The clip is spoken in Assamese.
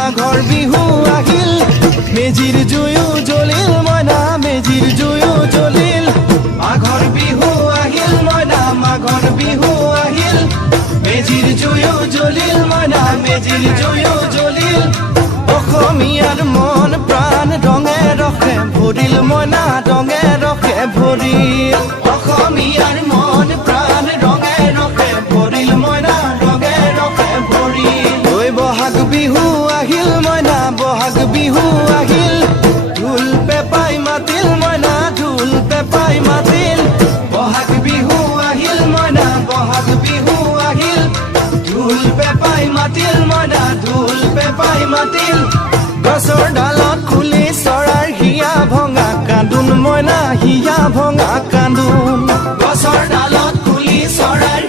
মাঘৰ বিহু আহিল মেজিৰ জুয়ো জ্বলিল মইনা মেজিৰ জুয়ো জ্বলিল মাঘৰ বিহু আহিল মইনা মাঘৰ বিহু আহিল মেজিৰ জুয়ো জ্বলিল মইনা মেজিৰ জুয়ো জ্বলিল অসমীয়াৰ মন প্ৰাণ ৰঙে ৰখে ভৰিল মইনা ৰঙে ৰখে ভৰিল অসমীয়াৰ মন প্ৰাণ ৰঙে ৰখে ভৰিল মইনা ৰঙে ৰখে ভৰিল ঐ বহাগ বিহু আহিল মইনা বহাগ বিহু আহিল ঢোল পেপাই মাতিল মইনা ঢোল পেপাই মাতিল বহাগ বিহু আহিল মইনা বহাগ বিহু আহিল ঢোল পেপাই মাতিল মইনা ঢোল পেপাই মাতিল গছৰ ডালত খুলি চৰাৰ হিয়া ভঙা কান্দোন মইনা হিয়া ভঙা কান্দোন গছৰ ডালত খুলি চৰাৰ